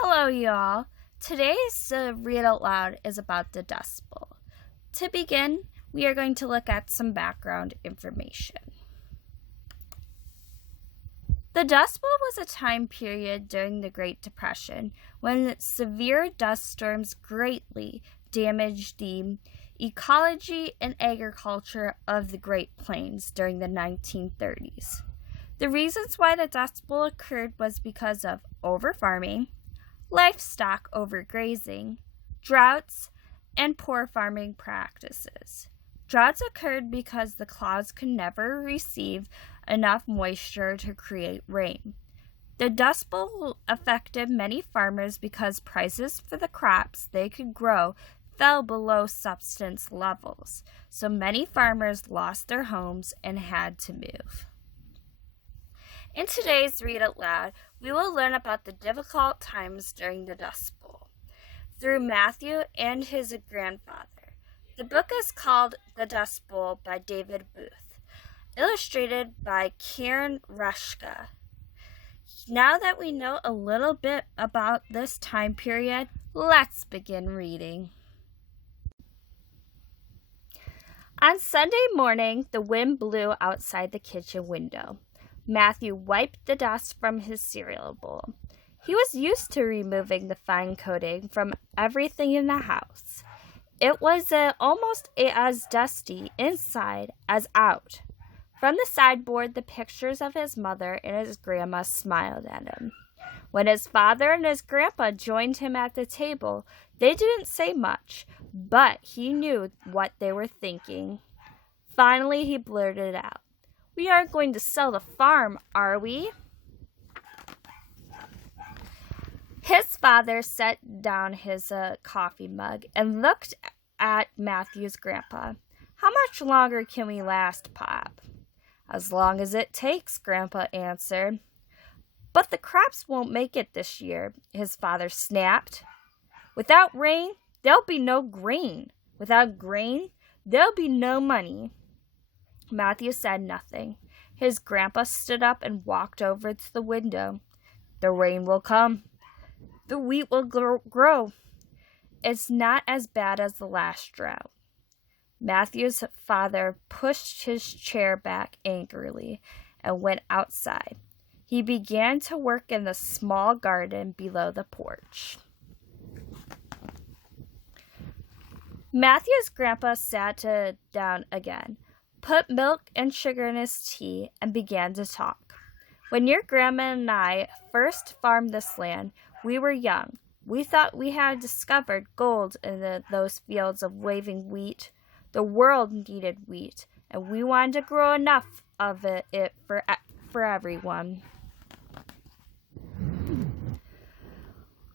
Hello, y'all. Today's Read Out Loud is about the Dust Bowl. To begin, we are going to look at some background information. The Dust Bowl was a time period during the Great Depression when severe dust storms greatly damaged the ecology and agriculture of the Great Plains during the 1930s. The reasons why the Dust Bowl occurred was because of overfarming, livestock overgrazing, droughts, and poor farming practices. Droughts occurred because the clouds could never receive enough moisture to create rain. The Dust Bowl affected many farmers because prices for the crops they could grow fell below subsistence levels, so many farmers lost their homes and had to move. In today's Read Out Loud, we will learn about the difficult times during the Dust Bowl through Matthew and his grandfather. The book is called The Dust Bowl by David Booth, illustrated by Karen Rushka. Now that we know a little bit about this time period, let's begin reading. On Sunday morning, the wind blew outside the kitchen window. Matthew wiped the dust from his cereal bowl. He was used to removing the fine coating from everything in the house. It was almost as dusty inside as out. From the sideboard, the pictures of his mother and his grandma smiled at him. When his father and his grandpa joined him at the table, they didn't say much, but he knew what they were thinking. Finally, he blurted out, "We aren't going to sell the farm, are we?" His father set down his coffee mug and looked at Matthew's grandpa. "How much longer can we last, Pop?" "As long as it takes," Grandpa answered. "But the crops won't make it this year," his father snapped. "Without rain, there'll be no grain. Without grain, there'll be no money." Matthew said nothing. His grandpa stood up and walked over to the window. "The rain will come. The wheat will grow. It's not as bad as the last drought." Matthew's father pushed his chair back angrily and went outside. He began to work in the small garden below the porch. Matthew's grandpa sat down again, put milk and sugar in his tea, and began to talk. "When your grandma and I first farmed this land, we were young. We thought we had discovered gold in those fields of waving wheat. The world needed wheat, and we wanted to grow enough of it for everyone.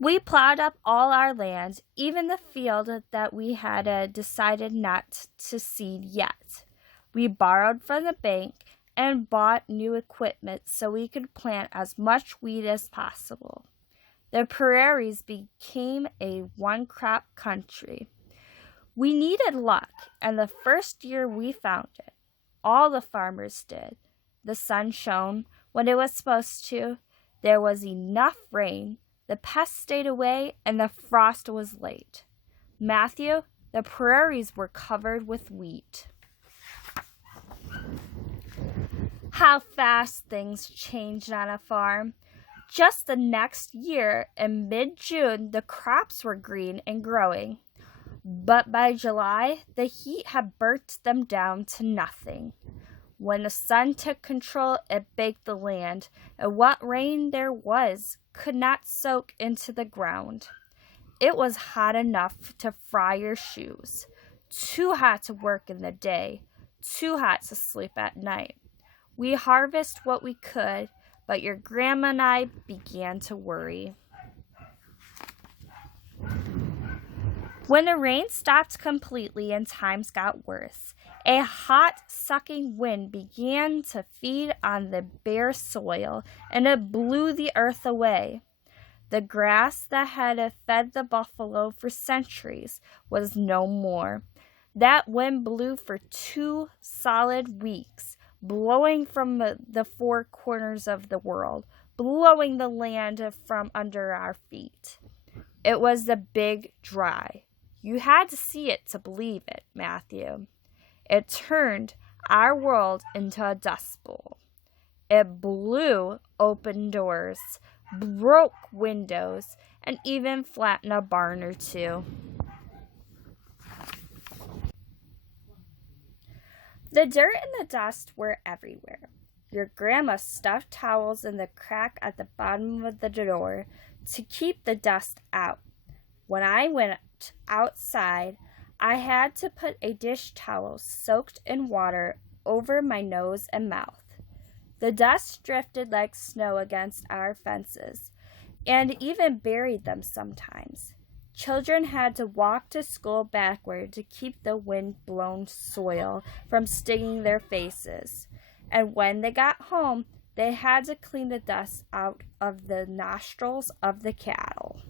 We plowed up all our land, even the field that we had decided not to seed yet. We borrowed from the bank and bought new equipment so we could plant as much wheat as possible. The prairies became a one-crop country. We needed luck, and the first year we found it. All the farmers did. The sun shone when it was supposed to. There was enough rain. The pests stayed away, and the frost was late. Matthew, the prairies were covered with wheat." How fast things changed on a farm. Just the next year, in mid-June, the crops were green and growing. But by July, the heat had burnt them down to nothing. When the sun took control, it baked the land, and what rain there was could not soak into the ground. It was hot enough to fry your shoes, too hot to work in the day, too hot to sleep at night. We harvested what we could, but your grandma and I began to worry. When the rain stopped completely and times got worse, a hot, sucking wind began to feed on the bare soil, and it blew the earth away. The grass that had fed the buffalo for centuries was no more. That wind blew for 2 solid weeks, blowing from the 4 corners of the world, blowing the land from under our feet. It was the big dry. You had to see it to believe it, Matthew. It turned our world into a dust bowl. It blew open doors, broke windows, and even flattened a barn or two. The dirt and the dust were everywhere. Your grandma stuffed towels in the crack at the bottom of the door to keep the dust out. When I went outside, I had to put a dish towel soaked in water over my nose and mouth. The dust drifted like snow against our fences, and even buried them sometimes. Children had to walk to school backward to keep the wind-blown soil from stinging their faces. And when they got home, they had to clean the dust out of the nostrils of the cattle.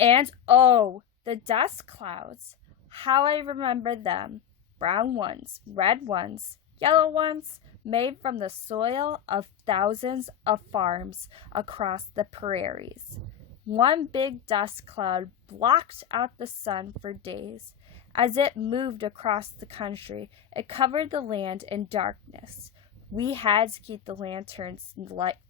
And oh, the dust clouds! How I remember them. Brown ones, red ones, yellow ones, made from the soil of thousands of farms across the prairies. One big dust cloud blocked out the sun for days. As it moved across the country, it covered the land in darkness. We had to keep the lanterns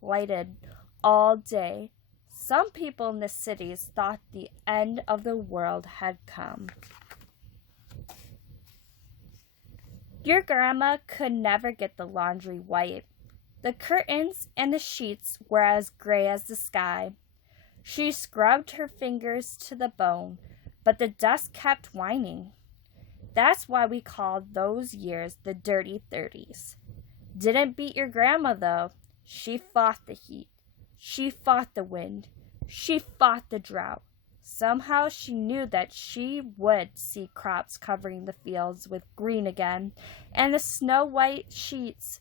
lighted all day. Some people in the cities thought the end of the world had come. Your grandma could never get the laundry white. The curtains and the sheets were as gray as the sky. She scrubbed her fingers to the bone, but the dust kept whining. That's why we called those years the Dirty 30s. Didn't beat your grandma, though. She fought the heat. She fought the wind. She fought the drought. Somehow she knew that she would see crops covering the fields with green again, and the snow-white sheets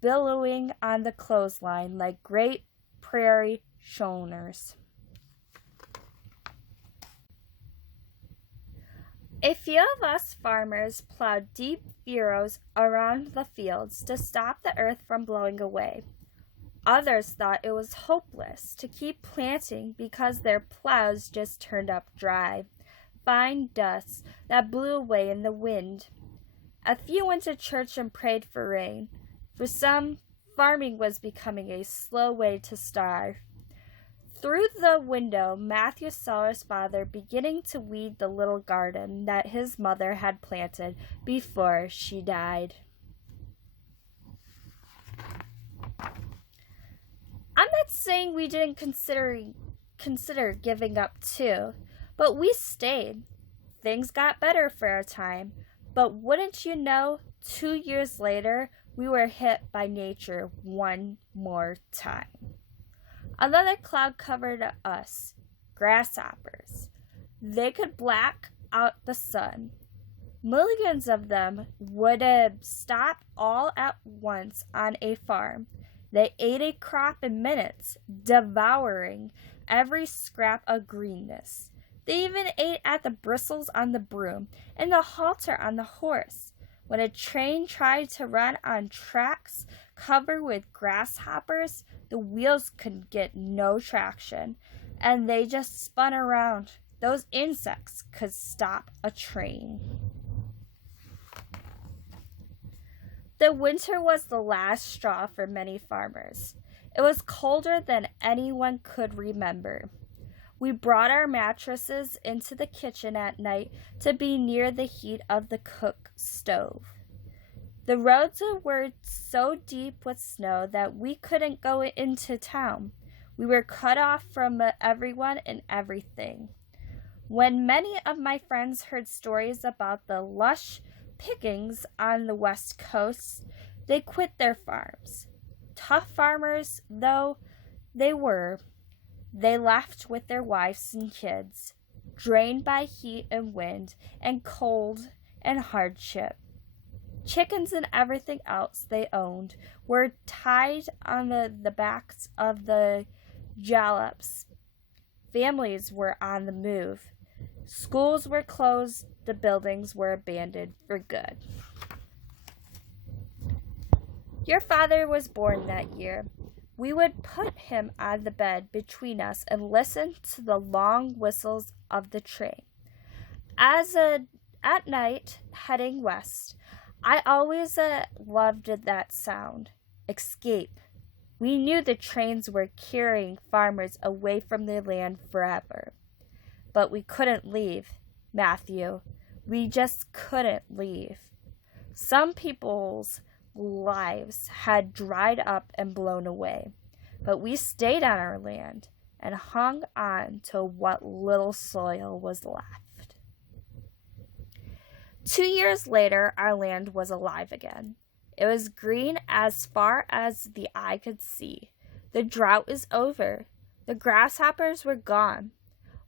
billowing on the clothesline like great prairie schooners. A few of us farmers plowed deep furrows around the fields to stop the earth from blowing away. Others thought it was hopeless to keep planting because their plows just turned up dry, fine dust that blew away in the wind. A few went to church and prayed for rain. For some, farming was becoming a slow way to starve. Through the window, Matthew saw his father beginning to weed the little garden that his mother had planted before she died. I'm not saying we didn't consider giving up too, but we stayed. Things got better for a time, but wouldn't you know, 2 years later, we were hit by nature one more time. Another cloud covered us, grasshoppers. They could black out the sun. Millions of them would have stopped all at once on a farm. They ate a crop in minutes, devouring every scrap of greenness. They even ate at the bristles on the broom and the halter on the horse. When a train tried to run on tracks covered with grasshoppers, the wheels could get no traction, and they just spun around. Those insects could stop a train. The winter was the last straw for many farmers. It was colder than anyone could remember. We brought our mattresses into the kitchen at night to be near the heat of the cook stove. The roads were so deep with snow that we couldn't go into town. We were cut off from everyone and everything. When many of my friends heard stories about the lush pickings on the West Coast, they quit their farms. Tough farmers, though they were, they left with their wives and kids, drained by heat and wind and cold and hardship. Chickens and everything else they owned were tied on the backs of the jallops. Families were on the move. Schools were closed. The buildings were abandoned for good. Your father was born that year. We would put him on the bed between us and listen to the long whistles of the train. At night, heading west, I always loved that sound. Escape. We knew the trains were carrying farmers away from their land forever. But we couldn't leave, Matthew. We just couldn't leave. Some people's lives had dried up and blown away, but we stayed on our land and hung on to what little soil was left. 2 years later, our land was alive again. It was green as far as the eye could see. The drought is over. The grasshoppers were gone.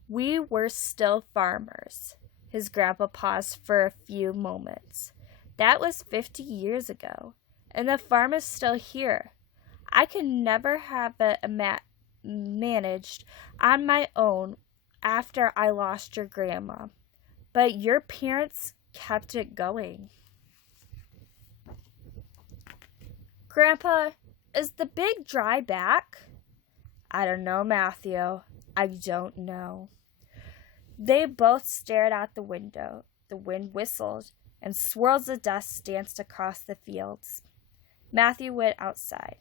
We were still farmers. His grandpa paused for a few moments. That was 50 years ago, and the farm is still here. I could never have it managed on my own after I lost your grandma, but your parents kept it going. Grandpa, is the big dry back? I don't know, Matthew. I don't know. They both stared out the window. The wind whistled, and swirls of dust danced across the fields. Matthew went outside.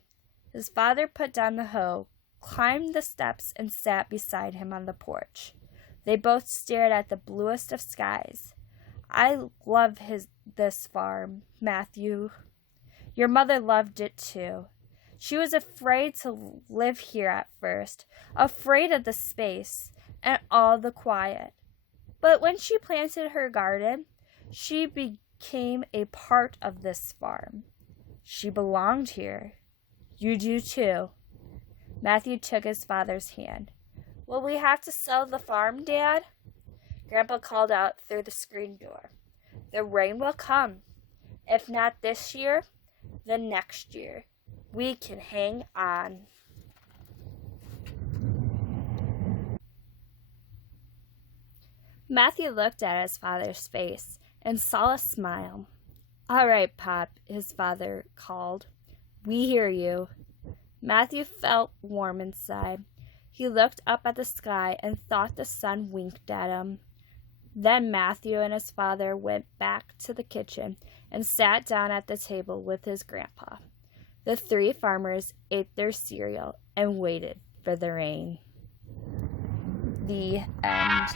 His father put down the hoe, climbed the steps, and sat beside him on the porch. They both stared at the bluest of skies. I love this farm, Matthew. Your mother loved it too. She was afraid to live here at first, afraid of the space and all the quiet. But when she planted her garden, she became a part of this farm. She belonged here. You do too. Matthew took his father's hand. Will we have to sell the farm, Dad? Grandpa called out through the screen door. The rain will come. If not this year, then next year. We can hang on. Matthew looked at his father's face and saw a smile. All right, Pop, his father called. We hear you. Matthew felt warm inside. He looked up at the sky and thought the sun winked at him. Then Matthew and his father went back to the kitchen and sat down at the table with his grandpa. The three farmers ate their cereal and waited for the rain. The end.